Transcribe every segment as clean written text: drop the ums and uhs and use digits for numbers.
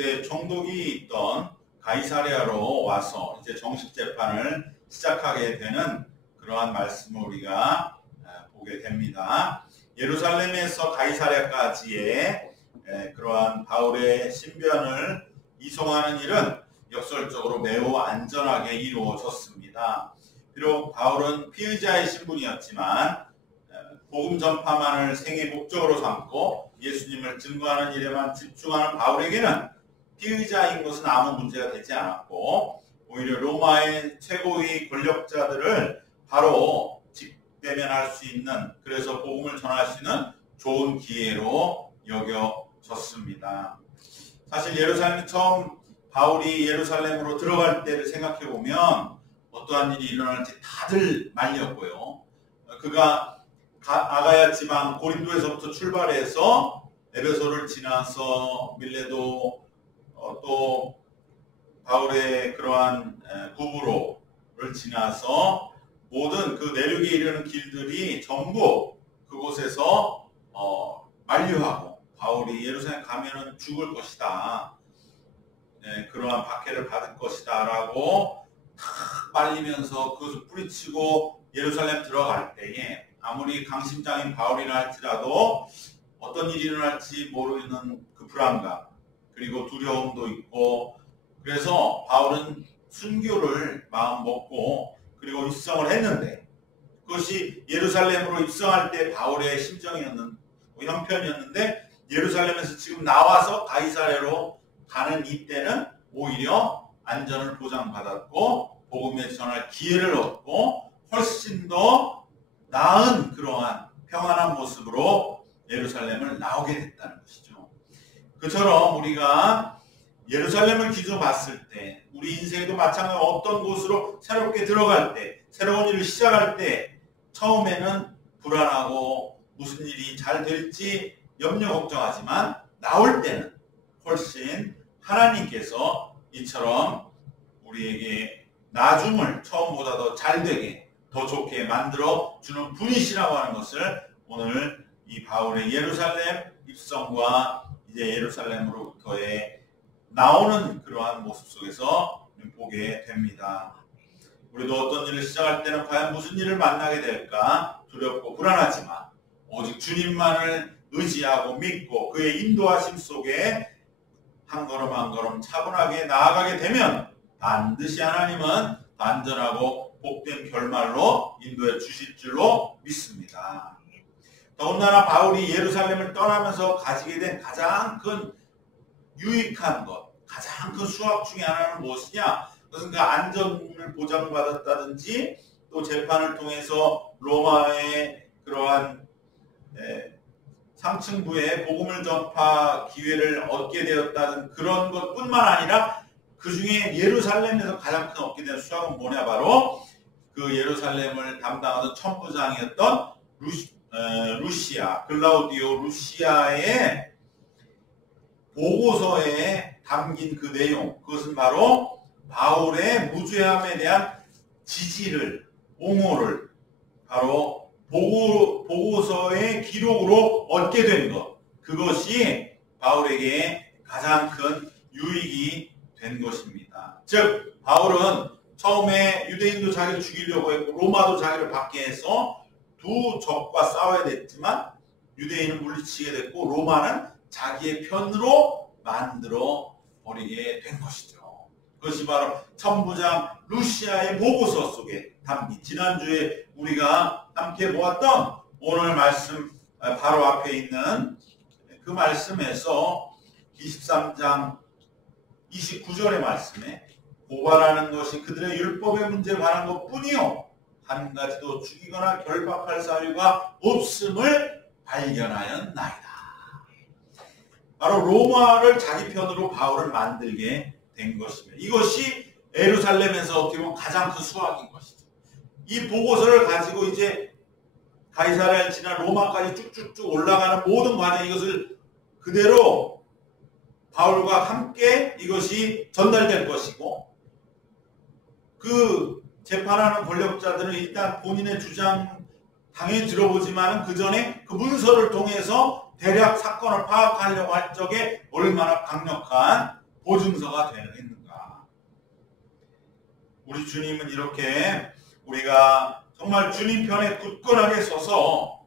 유대 총독이 있던 가이사랴로 와서 이제 정식 재판을 시작하게 되는 그러한 말씀을 우리가 보게 됩니다. 예루살렘에서 가이사랴까지의 그러한 바울의 신변을 이송하는 일은 역설적으로 매우 안전하게 이루어졌습니다. 비록 바울은 피의자의 신분이었지만 복음 전파만을 생애 목적으로 삼고 예수님을 증거하는 일에만 집중하는 바울에게는 피의자인 것은 아무 문제가 되지 않았고 오히려 로마의 최고의 권력자들을 바로 직대면할 수 있는, 그래서 복음을 전할 수 있는 좋은 기회로 여겨졌습니다. 사실 예루살렘 처음 바울이 예루살렘으로 들어갈 때를 생각해 보면 어떠한 일이 일어날지 다들 말렸고요. 그가 아가야 지방 고린도에서부터 출발해서 에베소를 지나서 밀레도 또 바울의 그러한 구브로를 지나서 모든 그 내륙에 이르는 길들이 전부 그곳에서 만류하고 바울이 예루살렘 가면은 죽을 것이다, 그러한 박해를 받을 것이다 라고 탁 말리면서 그것을 뿌리치고 예루살렘 들어갈 때에 아무리 강심장인 바울이라 할지라도 어떤 일이 일어날지 모르는 그 불안감 그리고 두려움도 있고, 그래서 바울은 순교를 마음 먹고 그리고 입성을 했는데, 그것이 예루살렘으로 입성할 때 바울의 형편이었는데 예루살렘에서 지금 나와서 가이사랴로 가는 이때는 오히려 안전을 보장받았고 복음에 전할 기회를 얻고 훨씬 더 나은 그러한 평안한 모습으로 예루살렘을 나오게 됐다는 것이죠. 그처럼 우리가 예루살렘을 기준으로 봤을 때 우리 인생도 마찬가지로 어떤 곳으로 새롭게 들어갈 때, 새로운 일을 시작할 때 처음에는 불안하고 무슨 일이 잘 될지 염려 걱정하지만 나올 때는 훨씬 하나님께서 이처럼 우리에게 나중을 처음보다 더 잘되게 더 좋게 만들어 주는 분이시라고 하는 것을 오늘 이 바울의 예루살렘 입성과 이제 예루살렘으로부터의 나오는 그러한 모습 속에서 보게 됩니다. 우리도 어떤 일을 시작할 때는 과연 무슨 일을 만나게 될까 두렵고 불안하지만 오직 주님만을 의지하고 믿고 그의 인도하심 속에 한 걸음 한 걸음 차분하게 나아가게 되면 반드시 하나님은 안전하고 복된 결말로 인도해 주실 줄로 믿습니다. 더군다나 바울이 예루살렘을 떠나면서 가지게 된 가장 큰 유익한 것, 가장 큰 수확 중에 하나는 무엇이냐? 그것은 그 안전을 보장받았다든지 또 재판을 통해서 로마의 그러한 상층부에 복음을 전파 기회를 얻게 되었다는 그런 것뿐만 아니라 그 중에 예루살렘에서 가장 큰 얻게 된 수확은 뭐냐? 바로 그 예루살렘을 담당하던 천부장이었던 루시아, 글라우디오 루시아의 보고서에 담긴 그 내용, 그것은 바로 바울의 무죄함에 대한 지지를, 옹호를 바로 보고서의 기록으로 얻게 된 것, 그것이 바울에게 가장 큰 유익이 된 것입니다. 즉 바울은 처음에 유대인도 자기를 죽이려고 했고 로마도 자기를 받게 해서 두 적과 싸워야 됐지만 유대인은 물리치게 됐고 로마는 자기의 편으로 만들어 버리게 된 것이죠. 그것이 바로 천부장 루시아의 보고서 속에 담긴, 지난주에 우리가 함께 보았던 오늘 말씀 바로 앞에 있는 그 말씀에서 23장 29절의 말씀에 고발하는 것이 그들의 율법의 문제에 관한 것뿐이요 한 가지도 죽이거나 결박할 사유가 없음을 발견하였나이다. 바로 로마를 자기 편으로 바울을 만들게 된 것이며 이것이 예루살렘에서 어떻게 보면 가장 큰 수확인 것이죠. 이 보고서를 가지고 이제 가이사랴를 지나 로마까지 쭉쭉쭉 올라가는 모든 과정, 이것을 그대로 바울과 함께 이것이 전달될 것이고 그 재판하는 권력자들은 일단 본인의 주장 당연히 들어보지만 그 전에 그 문서를 통해서 대략 사건을 파악하려고 할 적에 얼마나 강력한 보증서가 되는가? 우리 주님은 이렇게 우리가 정말 주님 편에 굳건하게 서서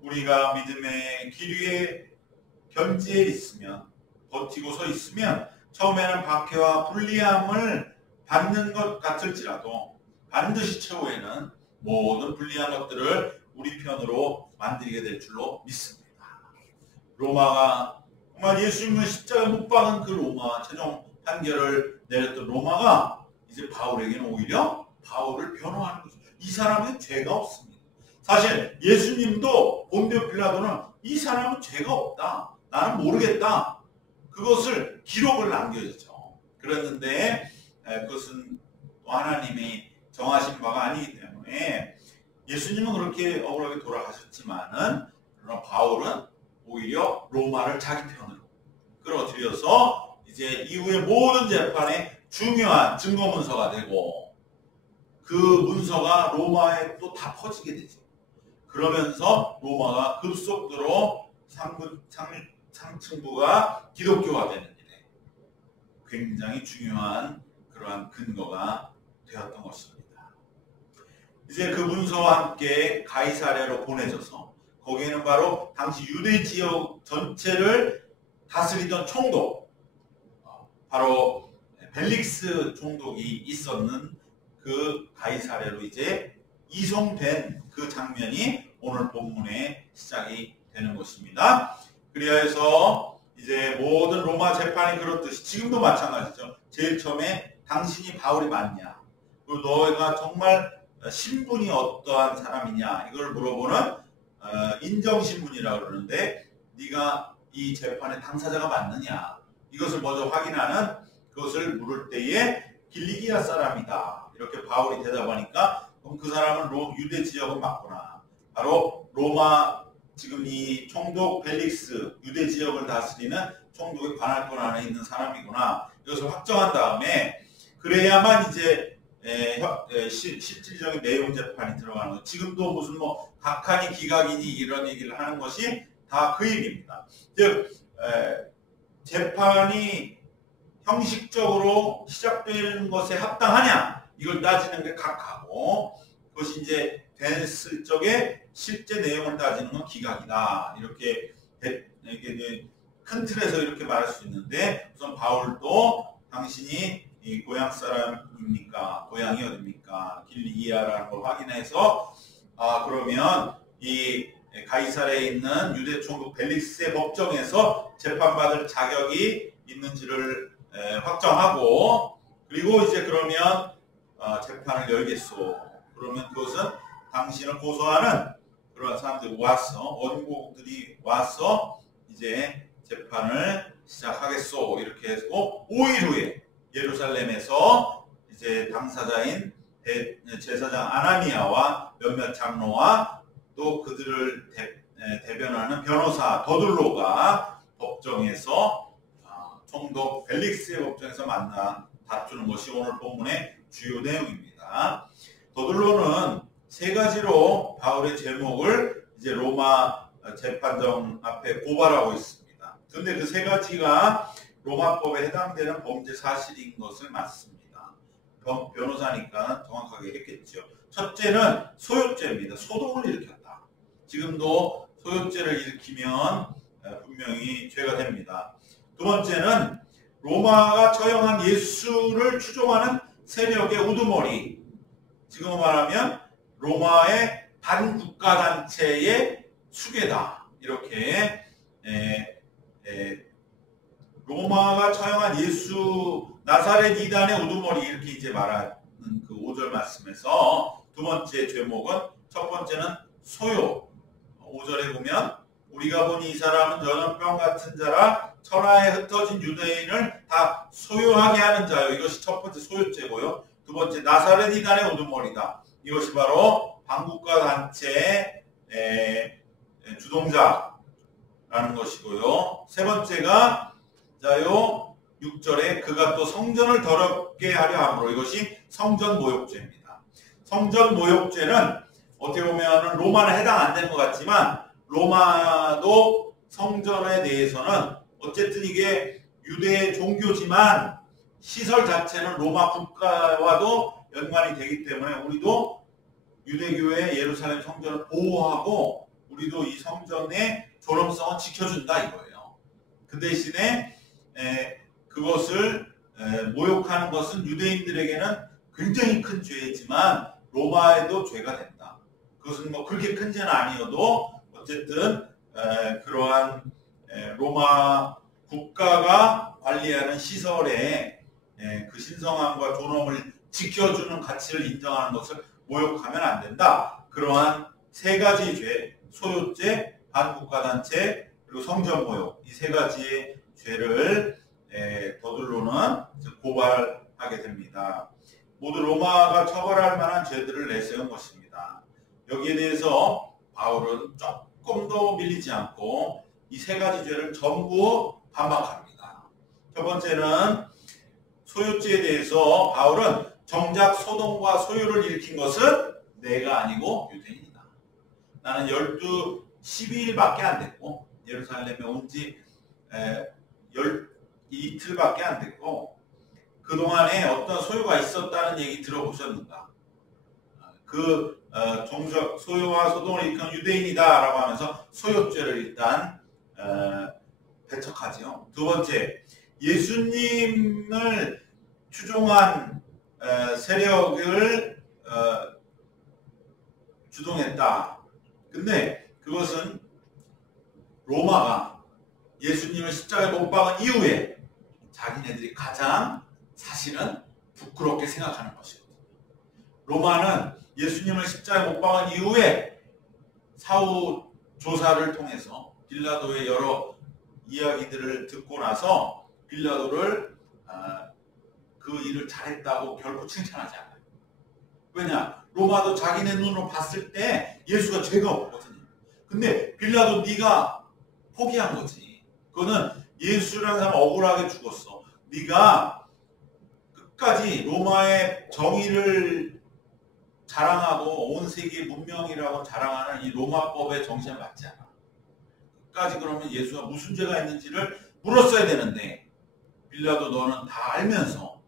우리가 믿음의 길 위에 견지에 있으면, 버티고 서 있으면 처음에는 박해와 불리함을 받는 것 같을지라도 반드시 최후에는 모든 불리한 것들을 우리 편으로 만들게 될 줄로 믿습니다. 로마가 정말 예수님을 십자가에 못 박은 그 로마, 최종 판결을 내렸던 로마가 이제 바울에게는 오히려 바울을 변호하는 거죠. 이 사람은 죄가 없습니다. 사실 예수님도 본디오 빌라도는 이 사람은 죄가 없다, 나는 모르겠다, 그것을 기록을 남겨야죠. 그랬는데 그것은 또 하나님이 정하신 바가 아니기 때문에 예수님은 그렇게 억울하게 돌아가셨지만은, 그러나 바울은 오히려 로마를 자기 편으로 끌어들여서 이제 이후의 모든 재판에 중요한 증거 문서가 되고, 그 문서가 로마에 또 다 퍼지게 되죠. 그러면서 로마가 급속도로 상층부가 기독교화 되는 일에 굉장히 중요한 그러한 근거가 되었던 것입니다. 이제 그 문서와 함께 가이사랴로 보내져서 거기에는 바로 당시 유대 지역 전체를 다스리던 총독, 바로 벨릭스 총독이 있었는 그 가이사랴로 이제 이송된 그 장면이 오늘 본문의 시작이 되는 것입니다. 그리하여서 이제 모든 로마 재판이 그렇듯이 지금도 마찬가지죠. 제일 처음에 당신이 바울이 맞냐, 그리고 너가 정말 신분이 어떠한 사람이냐, 이걸 물어보는 인정신문이라고 그러는데, 네가 이 재판의 당사자가 맞느냐, 이것을 먼저 확인하는, 그것을 물을 때에 길리기아 사람이다, 이렇게 바울이 대답하니까 그럼 그 사람은 유대 지역은 맞구나, 바로 로마 지금 이 총독 벨릭스, 유대 지역을 다스리는 총독의 관할권 안에 있는 사람이구나, 이것을 확정한 다음에 그래야만 이제 실질적인 내용 재판이 들어가는 거. 지금도 무슨 뭐 각하니 기각이니 이런 얘기를 하는 것이 다 그 얘기입니다. 즉 재판이 형식적으로 시작되는 것에 합당하냐, 이걸 따지는 게 각하고, 그것이 이제 됐을 적에 실제 내용을 따지는 건 기각이다, 이렇게 큰 틀에서 이렇게 말할 수 있는데, 우선 바울도 당신이 이 고향 사람입니까? 고향이 어딥니까? 길리기아라는 걸 확인해서, 그러면 이 가이사랴에 있는 유대 총독 벨릭스의 법정에서 재판받을 자격이 있는지를 확정하고, 그리고 이제 그러면 재판을 열겠소. 그러면 그것은 당신을 고소하는 그런 사람들이 와서, 원고들이 와서 이제 재판을 시작하겠소, 이렇게 해서 5일 후에 예루살렘에서 이제 당사자인 제사장 아나니아와 몇몇 장로와 또 그들을 대변하는 변호사 더둘로가 법정에서 총독 벨릭스의 법정에서 만나 다투는 것이 오늘 본문의 주요 내용입니다. 더둘로는 세 가지로 바울의 제목을 이제 로마 재판정 앞에 고발하고 있습니다. 그런데 그 세 가지가 로마법에 해당되는 범죄 사실인 것을 맞습니다. 변호사니까 정확하게 했겠죠. 첫째는 소요죄입니다. 소동을 일으켰다. 지금도 소요죄를 일으키면 분명히 죄가 됩니다. 두 번째는 로마가 처형한 예수를 추종하는 세력의 우두머리, 지금 말하면 로마의 반국가단체의 수괴다, 이렇게 로마가 처형한 예수 나사렛 이단의 우두머리, 이렇게 이제 말하는 그 5절 말씀에서 두 번째 제목은, 첫 번째는 소요. 5절에 보면 우리가 보니 이 사람은 전염병 같은 자라 천하에 흩어진 유대인을 다 소요하게 하는 자요. 이것이 첫 번째 소요죄고요. 두 번째 나사렛 이단의 우두머리다. 이것이 바로 반국가 단체의 주동자라는 것이고요. 세 번째가 자요 6절에 그가 또 성전을 더럽게 하려 함으로, 이것이 성전 모욕죄입니다. 성전 모욕죄는 어떻게 보면 로마는 해당 안 되는 것 같지만, 로마도 성전에 대해서는 어쨌든 이게 유대 종교지만 시설 자체는 로마 국가와도 연관이 되기 때문에 우리도 유대교의 예루살렘 성전을 보호하고 우리도 이 성전의 존엄성을 지켜준다 이거예요. 그 대신에 그것을 모욕하는 것은 유대인들에게는 굉장히 큰 죄이지만 로마에도 죄가 된다. 그것은 뭐 그렇게 큰 죄는 아니어도 어쨌든 그러한 로마 국가가 관리하는 시설에 그 신성함과 존엄을 지켜주는 가치를 인정하는 것을 모욕하면 안 된다. 그러한 세 가지 죄, 소유죄, 반국가단체, 그리고 성전 모욕, 이 세 가지의 죄를 더들로는 고발하게 됩니다. 모두 로마가 처벌할 만한 죄들을 내세운 것입니다. 여기에 대해서 바울은 조금 더 밀리지 않고 이 세 가지 죄를 전부 반박합니다. 첫 번째는 소유죄에 대해서 바울은 정작 소돔과 소유를 일으킨 것은 내가 아니고 유대인이다. 나는 12일밖에 안 됐고 예루살렘에 온 지 이틀밖에 안 됐고 그동안에 어떤 소유가 있었다는 얘기 들어보셨는가? 종족 소유와 소돔을 일으킨 유대인이다 라고 하면서 소유죄를 일단 배척하죠. 두 번째, 예수님을 추종한 세력을 주동했다. 근데 그것은 로마가 예수님을 십자가에 못 박은 이후에 자기네들이 가장 사실은 부끄럽게 생각하는 것이거든요. 로마는 예수님을 십자가에 못 박은 이후에 사후 조사를 통해서 빌라도의 여러 이야기들을 듣고 나서 빌라도를 그 일을 잘했다고 결코 칭찬하지 않아요. 왜냐? 로마도 자기네 눈으로 봤을 때 예수가 죄가 없거든요. 근데 빌라도 네가 포기한 거지. 그거는 예수라는 사람 억울하게 죽었어. 네가 끝까지 로마의 정의를 자랑하고 온 세계 문명이라고 자랑하는 이 로마법의 정신에 맞지 않아. 끝까지 그러면 예수가 무슨 죄가 있는지를 물었어야 되는데 빌라도 너는 다 알면서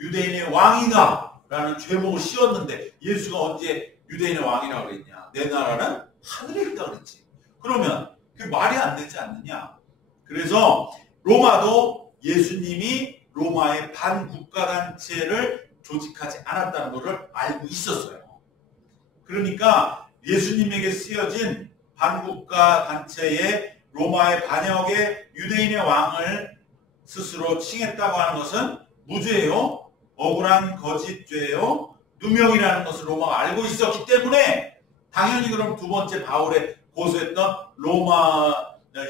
유대인의 왕이다 라는 죄목을 씌웠는데 예수가 언제 유대인의 왕이라고 그랬냐. 내 나라는 하늘에 있다 그랬지. 그러면 그게 말이 안 되지 않느냐. 그래서 로마도 예수님이 로마의 반국가단체를 조직하지 않았다는 것을 알고 있었어요. 그러니까 예수님에게 쓰여진 반국가단체의 로마의 반역의 유대인의 왕을 스스로 칭했다고 하는 것은 무죄요, 억울한 거짓죄요, 누명이라는 것을 로마가 알고 있었기 때문에 당연히 그럼 두 번째 바울의 고소했던 로마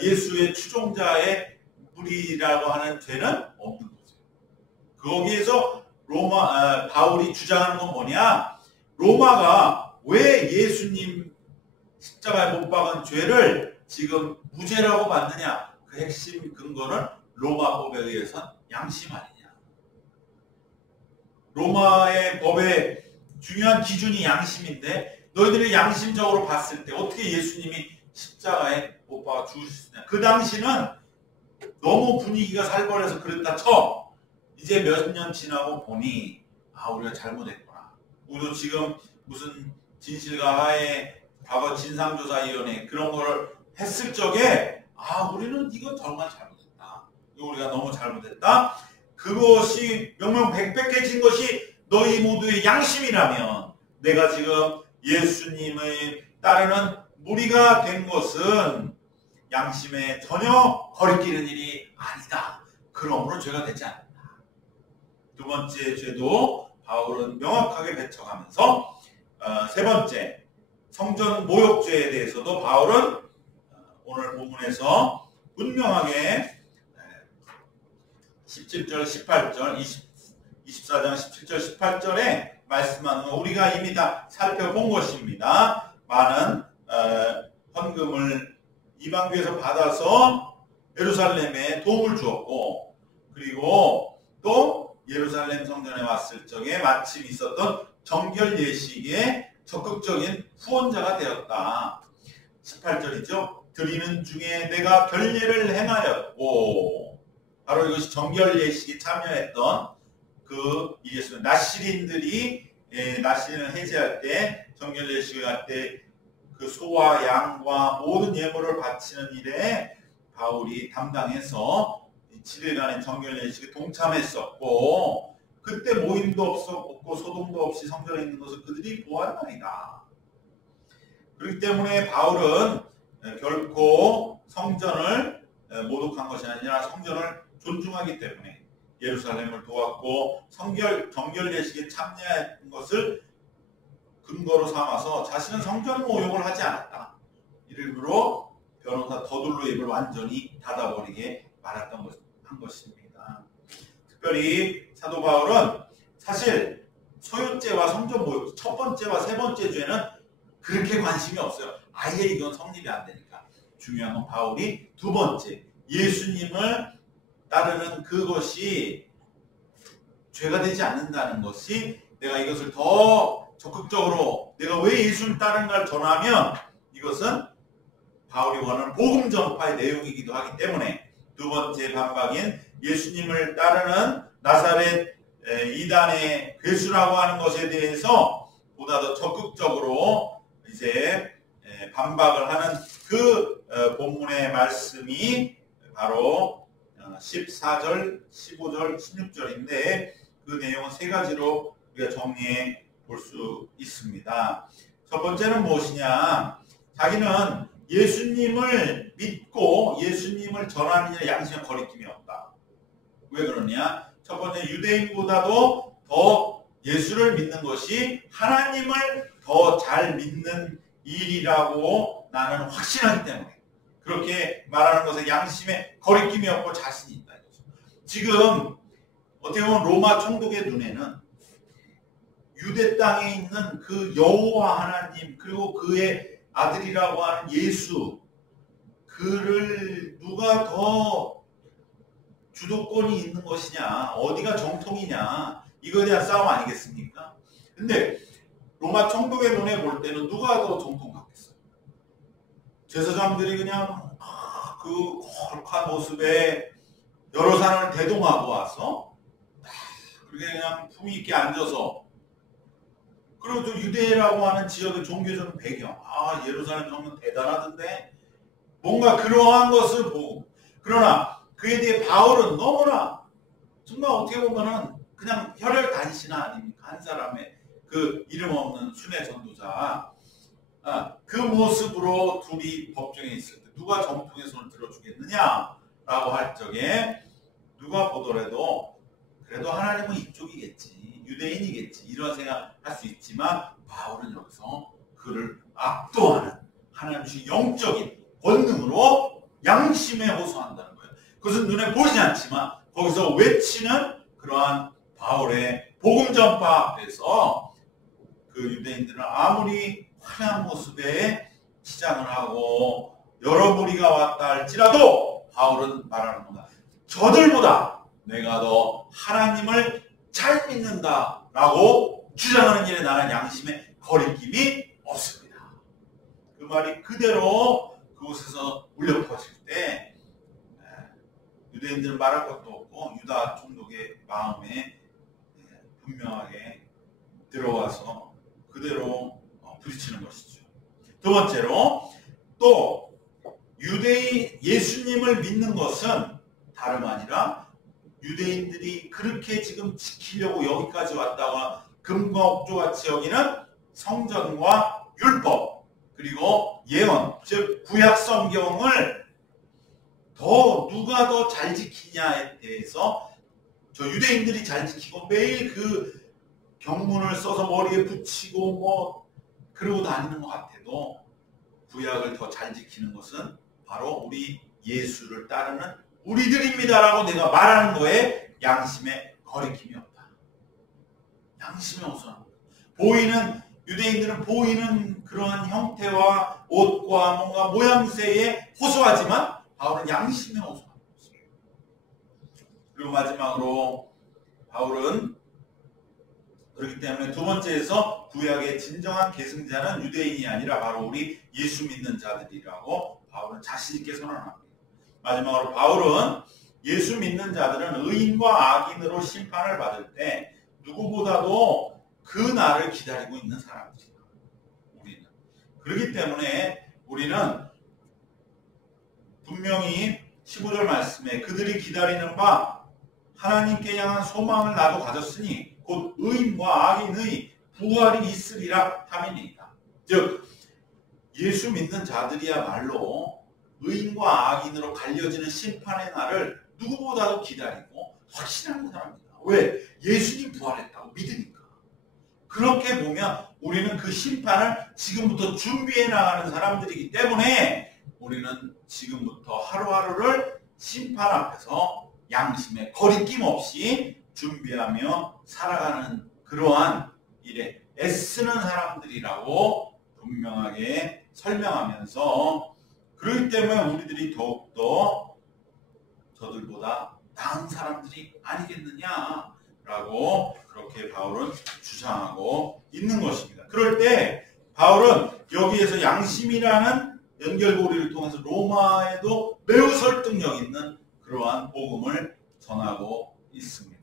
예수의 추종자의 무리라고 하는 죄는 없는 거죠. 거기에서 바울이 주장하는 건 뭐냐? 로마가 왜 예수님 십자가에 못 박은 죄를 지금 무죄라고 받느냐? 그 핵심 근거는 로마법에 의해선 양심 아니냐? 로마의 법의 중요한 기준이 양심인데 너희들이 양심적으로 봤을 때 어떻게 예수님이 십자가에 못 박아 죽으실 수 있냐? 그 당시는 너무 분위기가 살벌해서 그랬다 쳐. 이제 몇 년 지나고 보니 우리가 잘못했구나. 우리도 지금 무슨 진실과 화해 과거 진상조사위원회 그런 거를 했을 적에 우리는 이거 정말 잘못했다. 이거 우리가 너무 잘못했다. 그것이 명명백백해진 것이 너희 모두의 양심이라면 내가 지금 예수님의 따르는 무리가 된 것은 양심에 전혀 거리끼는 일이 아니다. 그러므로 죄가 되지 않는다. 두 번째 죄도 바울은 명확하게 배척하면서 세 번째 성전 모욕죄에 대해서도 바울은 오늘 본문에서 분명하게 17절, 18절, 24장 17절, 18절에 말씀하는 거 우리가 이미 다 살펴본 것입니다. 많은 헌금을 이방교에서 받아서 예루살렘에 도움을 주었고 그리고 또 예루살렘 성전에 왔을 적에 마침 있었던 정결 예식에 적극적인 후원자가 되었다. 18절이죠. 드리는 중에 내가 결례를 행하였고 바로 이것이 정결 예식에 참여했던 그 일이었습니다. 나시린들이 나시린을 해제할 때, 정결 예식을 할 때 그 소와 양과 모든 예물을 바치는 일에 바울이 담당해서 7일간의 정결 예식에 동참했었고, 그때 모임도 없었고 소동도 없이 성전에 있는 것을 그들이 보았나이다. 그렇기 때문에 바울은 결코 성전을 모독한 것이 아니라 성전을 존중하기 때문에 예루살렘을 도왔고 정결 예식에 참여한 것을 근거로 삼아서 자신은 성전 모욕을 하지 않았다. 이름으로 변호사 더둘로 입을 완전히 닫아버리게 말했던 한 것입니다. 특별히 사도 바울은 사실 소유죄와 성전 모욕, 첫 번째와 세 번째 죄는 그렇게 관심이 없어요. 아예 이건 성립이 안 되니까. 중요한 건 바울이 두 번째, 예수님을 따르는 그것이 죄가 되지 않는다는 것이, 내가 이것을 더 적극적으로 내가 왜 예수를 따르는가를 전하면 이것은 바울이 원하는 복음 전파의 내용이기도 하기 때문에, 두 번째 반박인 예수님을 따르는 나사렛 이단의 괴수라고 하는 것에 대해서 보다 더 적극적으로 이제 반박을 하는 그 본문의 말씀이 바로 14절, 15절, 16절인데 그 내용은 세 가지로 우리가 정리해 볼 수 있습니다. 첫 번째는 무엇이냐? 자기는 예수님을 믿고 예수님을 전하는 일에 양심의 거리낌이 없다. 왜 그러냐? 첫 번째, 유대인보다도 더 예수를 믿는 것이 하나님을 더 잘 믿는 일이라고 나는 확신하기 때문에 그렇게 말하는 것에 양심에 거리낌이 없고 자신이 있다. 지금 어떻게 보면 로마 총독의 눈에는 유대 땅에 있는 그 여호와 하나님, 그리고 그의 아들이라고 하는 예수, 그를 누가 더 주도권이 있는 것이냐, 어디가 정통이냐, 이거에 대한 싸움 아니겠습니까? 근데 로마 총독의 눈에 볼 때는 누가 더 정통 같겠어요? 제사장들이 그냥 그 거룩한 모습에 여러 사람을 대동하고 와서 그렇게 그냥 품위 있게 앉아서, 그리고 또 유대라고 하는 지역의 종교적인 배경, 예루살렘 정말 대단하던데, 뭔가 그러한 것을 보고, 그러나 그에 대해 바울은 너무나 정말 어떻게 보면은 그냥 혈혈 단신아 아닙니까? 한 사람의 그 이름 없는 순회 전도자, 그 모습으로 둘이 법정에 있을 때 누가 정통의 손을 들어주겠느냐라고 할 적에 누가 보더라도 그래도 하나님은 이쪽이겠지, 유대인이겠지, 이런 생각할 수 있지만 바울은 여기서 그를 압도하는 하나님의 영적인 권능으로 양심에 호소한다는 거예요. 그것은 눈에 보이지 않지만 거기서 외치는 그러한 바울의 복음 전파 앞에서 그 유대인들은 아무리 화려한 모습에 치장을 하고 여러 무리가 왔다 할지라도 바울은 말하는 겁니다. 저들보다 내가 더 하나님을 잘 믿는다라고 주장하는 일에 나는 양심에 거리낌이 없습니다. 그 말이 그대로 그곳에서 울려 퍼질 때 유대인들은 말할 것도 없고 유다 총독의 마음에 분명하게 들어와서 그대로 부딪히는 것이죠. 두 번째로, 또 유대인 예수님을 믿는 것은 다름 아니라 유대인들이 그렇게 지금 지키려고 여기까지 왔다가 금과 옥조같이 여기는 성전과 율법, 그리고 예언, 즉 구약 성경을 누가 더 잘 지키냐에 대해서, 저 유대인들이 잘 지키고 매일 그 경문을 써서 머리에 붙이고 그러고 다니는 것 같아도 구약을 더 잘 지키는 것은 바로 우리 예수를 따르는 우리들입니다라고 내가 말하는 거에 양심에 거리낌이 없다. 양심에 호소하는 거다. 유대인들은 보이는 그러한 형태와 옷과 뭔가 모양새에 호소하지만 바울은 양심에 호소하는 것입니다. 그리고 마지막으로 바울은 그렇기 때문에 두 번째에서 구약의 진정한 계승자는 유대인이 아니라 바로 우리 예수 믿는 자들이라고 바울은 자신 있게 선언합니다. 마지막으로 바울은 예수 믿는 자들은 의인과 악인으로 심판을 받을 때 누구보다도 그 날을 기다리고 있는 사람들이다. 우리는. 그렇기 때문에 우리는 분명히 15절 말씀에 그들이 기다리는 바 하나님께 향한 소망을 나도 가졌으니 곧 의인과 악인의 부활이 있으리라 함이니이다. 즉 예수 믿는 자들이야말로 의인과 악인으로 갈려지는 심판의 날을 누구보다도 기다리고 확신하는 사람입니다. 왜? 예수님 부활했다고 믿으니까. 그렇게 보면 우리는 그 심판을 지금부터 준비해 나가는 사람들이기 때문에 우리는 지금부터 하루하루를 심판 앞에서 양심에 거리낌 없이 준비하며 살아가는 그러한 일에 애쓰는 사람들이라고 분명하게 설명하면서, 그렇기 때문에 우리들이 더욱더 저들보다 나은 사람들이 아니겠느냐라고 그렇게 바울은 주장하고 있는 것입니다. 그럴 때 바울은 여기에서 양심이라는 연결고리를 통해서 로마에도 매우 설득력 있는 그러한 복음을 전하고 있습니다.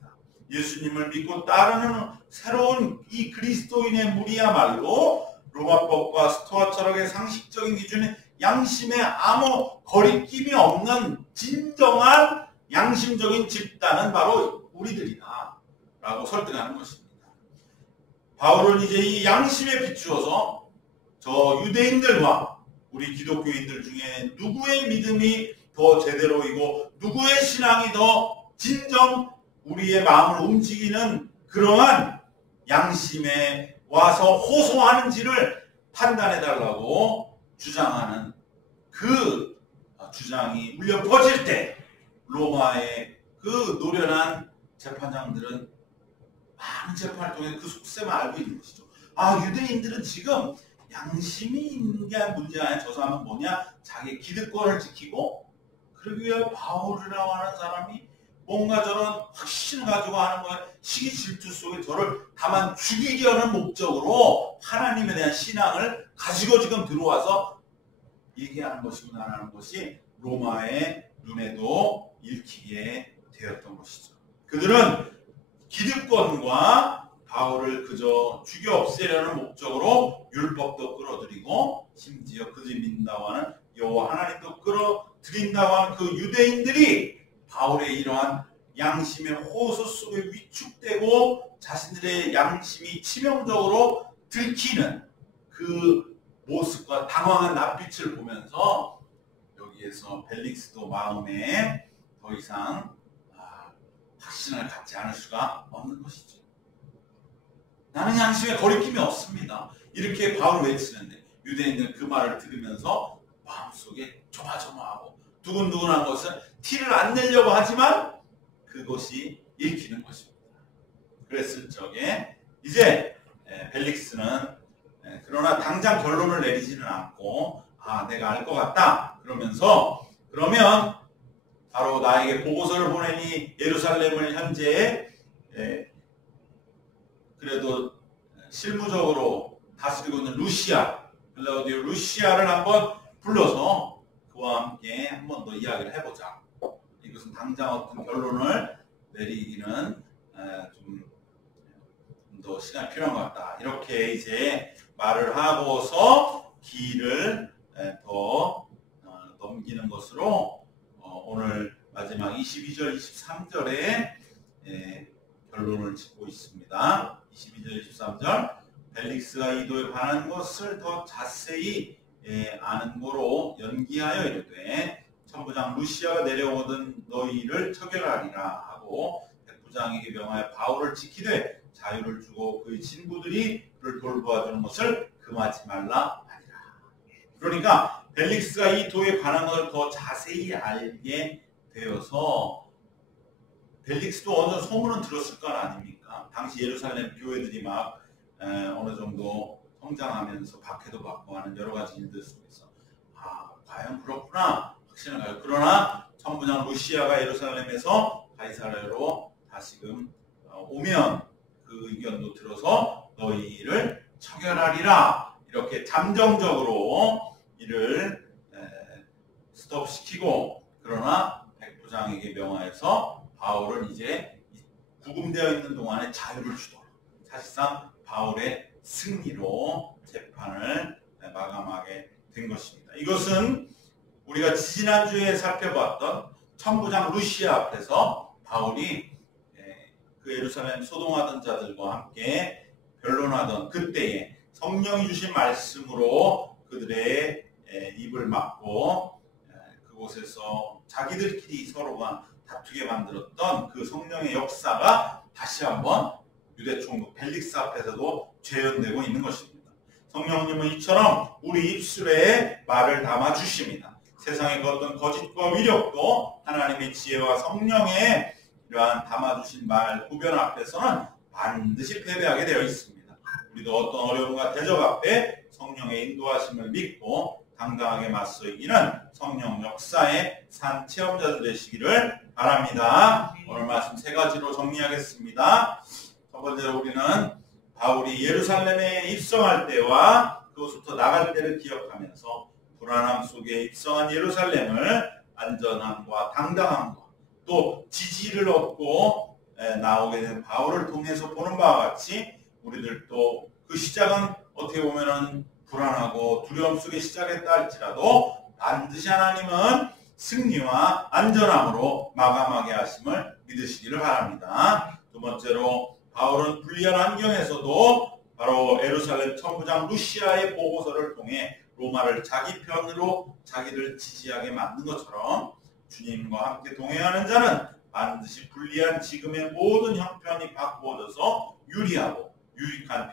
예수님을 믿고 따르는 새로운 이 그리스도인의 무리야말로 로마법과 스토아 철학의 상식적인 기준인 양심에 아무 거리낌이 없는 진정한 양심적인 집단은 바로 우리들이다 라고 설득하는 것입니다. 바울은 이제 이 양심에 비추어서 저 유대인들과 우리 기독교인들 중에 누구의 믿음이 더 제대로이고 누구의 신앙이 더 진정 우리의 마음을 움직이는 그러한 양심에 와서 호소하는지를 판단해달라고 주장하는 그 주장이 울려 퍼질 때 로마의 그 노련한 재판장들은 많은 재판을 통해 그 속셈을 알고 있는 것이죠. 아, 유대인들은 지금 양심이 있는 게 문제가 아니라 저 사람은 뭐냐? 자기의 기득권을 지키고 그러기 위해 바울이라고 하는 사람이 뭔가 저런 확신을 가지고 하는 거야. 시기 질투 속에 저를 다만 죽이려는 목적으로 하나님에 대한 신앙을 가지고 지금 들어와서 얘기하는 것이구나라는 것이 로마의 눈에도 읽히게 되었던 것이죠. 그들은 기득권과 바울을 그저 죽여 없애려는 목적으로 율법도 끌어들이고 심지어 그들이 믿는다고 하는 여호와 하나님도 끌어들인다고 하는 그 유대인들이 바울의 이러한 양심의 호소 속에 위축되고 자신들의 양심이 치명적으로 들키는 그 모습과 당황한 낯빛을 보면서 여기에서 벨릭스도 마음에 더 이상 확신을 갖지 않을 수가 없는 것이죠. 나는 양심에 거리낌이 없습니다. 이렇게 바울을 외치는데 유대인들은 그 말을 들으면서 마음속에 조마조마하고 두근두근한 것은 티를 안 내려고 하지만 그것이 읽히는 것입니다. 그랬을 적에 이제 벨릭스는 그러나 당장 결론을 내리지는 않고 내가 알 것 같다 그러면서 그러면 바로 나에게 보고서를 보내니 예루살렘을 현재 그래도 실무적으로 다스리고 있는 클라우디오 루시아를 한번 불러서 그와 함께 한 번 더 이야기를 해보자. 이것은 당장 어떤 결론을 내리기는 좀 더 시간이 필요한 것 같다. 이렇게 이제 말을 하고서 기일을 더 넘기는 것으로 오늘 마지막 22절, 23절에 결론을 짓고 있습니다. 22절, 23절 벨릭스가 이도에 관한 것을 더 자세히 아는 고로 연기하여 이르되 천부장 루시아가 내려오던 너희를 처결하리라 하고 백부장에게 명하여 바울을 지키되 자유를 주고 그의 친구들이 그를 돌보아주는 것을 금하지 말라 하니라. 그러니까 벨릭스가 이 도에 관한 것을 더 자세히 알게 되어서 벨릭스도 어느 소문은 들었을 건 아닙니까? 당시 예루살렘 교회들이 막 어느 정도 성장하면서 박해도 받고 하는 여러 가지 일들 속에서 과연 그렇구나 확신을 가요. 그러나 천부장 루시아가 예루살렘에서 가이사랴로 다시금 오면 그 의견도 들어서 너희를 처결하리라 이렇게 잠정적으로 이를 스톱시키고 그러나 대제사장에게 명하여서 바울은 이제 구금되어 있는 동안에 자유를 주도록, 사실상 바울의 승리로 재판을 마감하게 된 것입니다. 이것은 우리가 지난주에 살펴봤던 천부장 루시아 앞에서 바울이 그 예루살렘 소동하던 자들과 함께 변론하던 그때에 성령이 주신 말씀으로 그들의 입을 막고 그곳에서 자기들끼리 서로가 다투게 만들었던 그 성령의 역사가 다시 한번 유대 총독 벨릭스 앞에서도 재현되고 있는 것입니다. 성령님은 이처럼 우리 입술에 말을 담아 주십니다. 세상의 그 어떤 거짓과 위력도 하나님의 지혜와 성령의 이러한 담아주신 말 구변 앞에서는 반드시 패배하게 되어 있습니다. 우리도 어떤 어려움과 대적 앞에 성령의 인도하심을 믿고 당당하게 맞서 이기는 성령 역사의 산 체험자들 되시기를 바랍니다. 오늘 말씀 세 가지로 정리하겠습니다. 첫 번째로 우리는 바울이 예루살렘에 입성할 때와 그곳부터 나갈 때를 기억하면서 불안함 속에 입성한 예루살렘을 안전함과 당당함과 또 지지를 얻고 나오게 된 바울을 통해서 보는 바와 같이 우리들도 그 시작은 어떻게 보면은 불안하고 두려움 속에 시작했다 할지라도 반드시 하나님은 승리와 안전함으로 마감하게 하심을 믿으시기를 바랍니다. 두 번째로 바울은 불리한 환경에서도 바로 예루살렘 천부장 루시아의 보고서를 통해 로마를 자기 편으로 자기를 지지하게 만든 것처럼 주님과 함께 동행하는 자는 반드시 불리한 지금의 모든 형편이 바꾸어져서 유리하고 유익한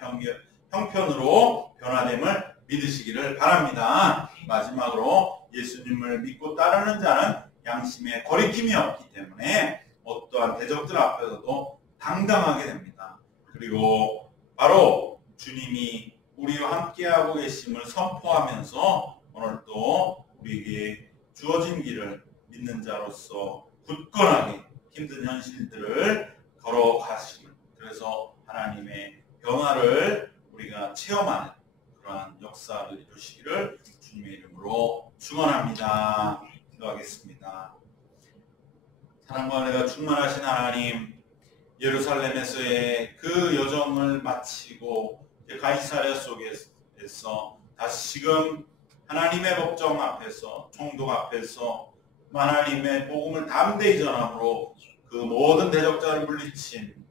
형편으로 변화됨을 믿으시기를 바랍니다. 마지막으로 예수님을 믿고 따르는 자는 양심에 거리낌이 없기 때문에 어떠한 대적들 앞에서도 당당하게 됩니다. 그리고 바로 주님이 우리와 함께하고 계심을 선포하면서 오늘 또 우리에게 주어진 길을 믿는 자로서 굳건하게 힘든 현실들을 걸어가심을, 그래서 하나님의 변화를 우리가 체험하는 그러한 역사를 이루시기를 주님의 이름으로 축원합니다. 기도하겠습니다. 사랑과 은혜가 충만하신 하나님, 예루살렘에서의 그 여정을 마치고 가이사랴 속에서 다시금 하나님의 법정 앞에서, 총독 앞에서 하나님의 복음을 담대히 전함으로 그 모든 대적자를 물리친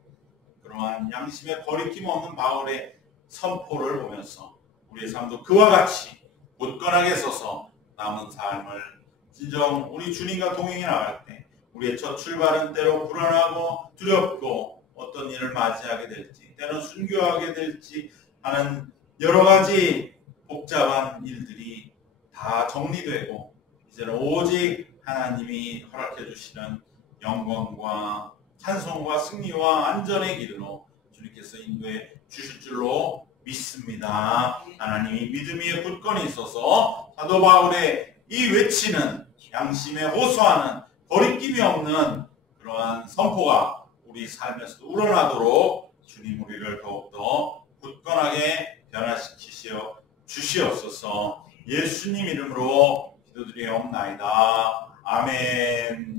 그러한 양심에 거리낌 없는 바울의 선포를 보면서 우리의 삶도 그와 같이 굳건하게 서서 남은 삶을 진정 우리 주님과 동행해 나갈 때 우리의 첫 출발은 때로 불안하고 두렵고 어떤 일을 맞이하게 될지, 때로는 순교하게 될지 하는 여러 가지 복잡한 일들이 다 정리되고 이제는 오직 하나님이 허락해 주시는 영광과 찬송과 승리와 안전의 길로 주님께서 인도해 주실 줄로 믿습니다. 하나님이 믿음 위에 굳건히 있어서 사도 바울의 이 외치는 양심에 호소하는 거리낌이 없는 그러한 선포가 우리 삶에서도 우러나도록 주님 우리를 더욱더 굳건하게 변화시키시어 주시옵소서. 예수님 이름으로 기도드리옵나이다. 아멘.